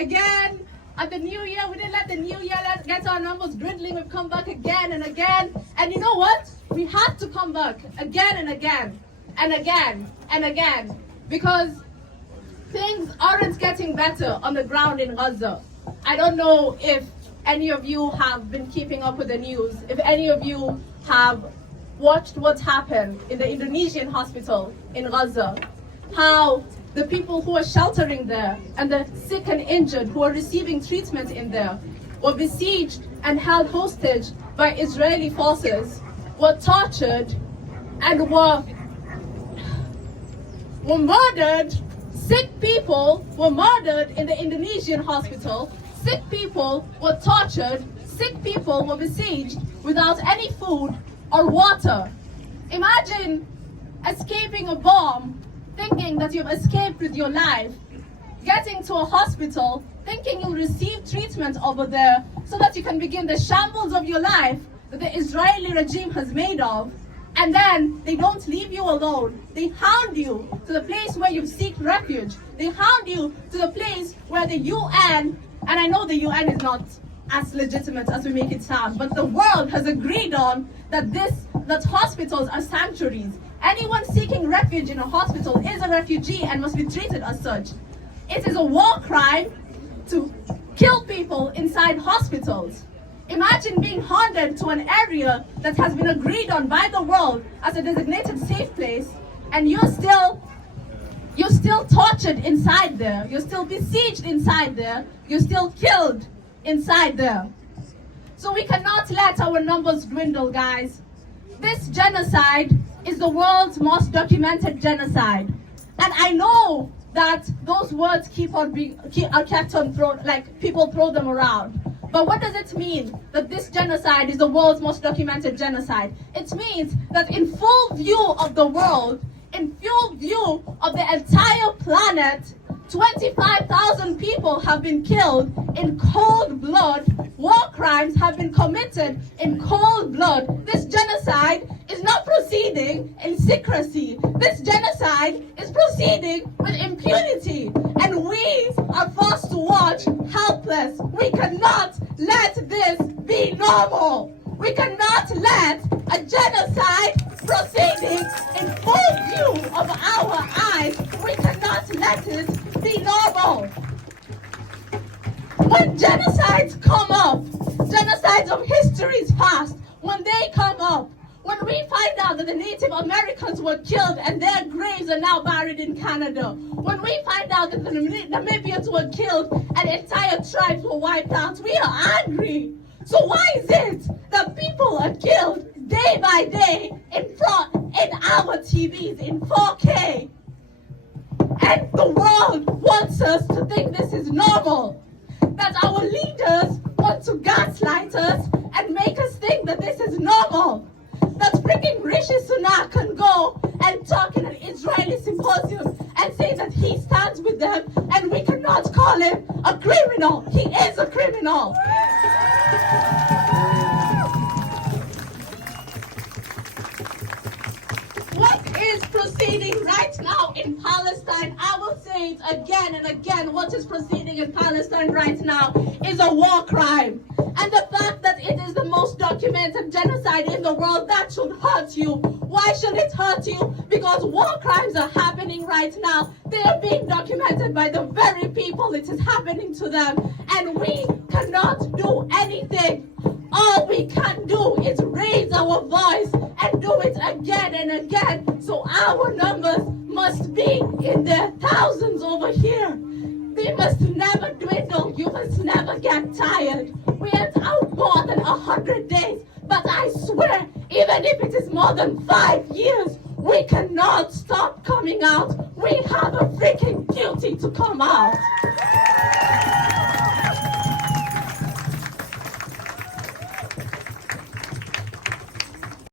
again. At the new year, we didn't let the new year get our numbers dwindling. We've come back again and again. And you know what? We have to come back again and again and again and again because things aren't getting better on the ground in Gaza. I don't know if any of you have been keeping up with the news, if any of you have watched what happened in the Indonesian hospital in Gaza, how the people who are sheltering there and the sick and injured who are receiving treatment in there were besieged and held hostage by Israeli forces, were tortured and were murdered. Sick people were murdered in the Indonesian hospital. Sick people were tortured. Sick people were besieged without any food or water. Imagine escaping a bomb, thinking that you've escaped with your life, getting to a hospital, thinking you'll receive treatment over there so that you can begin the shambles of your life that the Israeli regime has made of, and then they don't leave you alone. They hound you to the place where you seek refuge. They hound you to the place where the UN, and I know the UN is not as legitimate as we make it sound, but the world has agreed on that hospitals are sanctuaries. Anyone seeking refuge in a hospital is a refugee and must be treated as such. It is a war crime to kill people inside hospitals. Imagine being handed to an area that has been agreed on by the world as a designated safe place, and you're still tortured inside there. You're still besieged inside there. You're still killed inside there. So we cannot let our numbers dwindle, guys. This genocide is the world's most documented genocide. And I know that those words are kept on thrown, like people throw them around. But what does it mean that this genocide is the world's most documented genocide? It means that in full view of the world, in full view of the entire planet, 25,000 people have been killed in cold blood. War crimes have been committed in cold blood. This genocide is not proceeding in secrecy. This genocide is proceeding with impunity. And we are forced to watch helpless. We cannot let this be normal. We cannot let a genocide proceeding in full view of our eyes. We cannot let it be normal. When genocides come up, genocides of history's past, when they come up, when we find out that the Native Americans were killed and their graves are now buried in Canada, when we find out that the Namibians were killed and entire tribes were wiped out, we are angry. So why is it that people are killed day by day in our TVs in 4K? And the world wants us to think this is normal. That our leaders want to gaslight us and make us think that this is normal. That freaking Rishi Sunak can go and talk in an Israeli symposium and say that he stands with them and we cannot call him a criminal. He is a criminal. What is proceeding right now in Palestine? I will say it again and again. What is proceeding in Palestine right now is a war crime. And the fact that it is the most documented genocide in the world, that should hurt you. Why should it hurt you? Because war crimes are happening right now. They are being documented by the very people it is happening to them. And we cannot do anything. All we can do is raise our voice and do it again and again. So our numbers must be in the thousands over here. We must never dwindle. You must never get tired. We are out more than 100 days. But I swear, even if it is more than 5 years, we cannot stop coming out. We have a freaking duty to come out.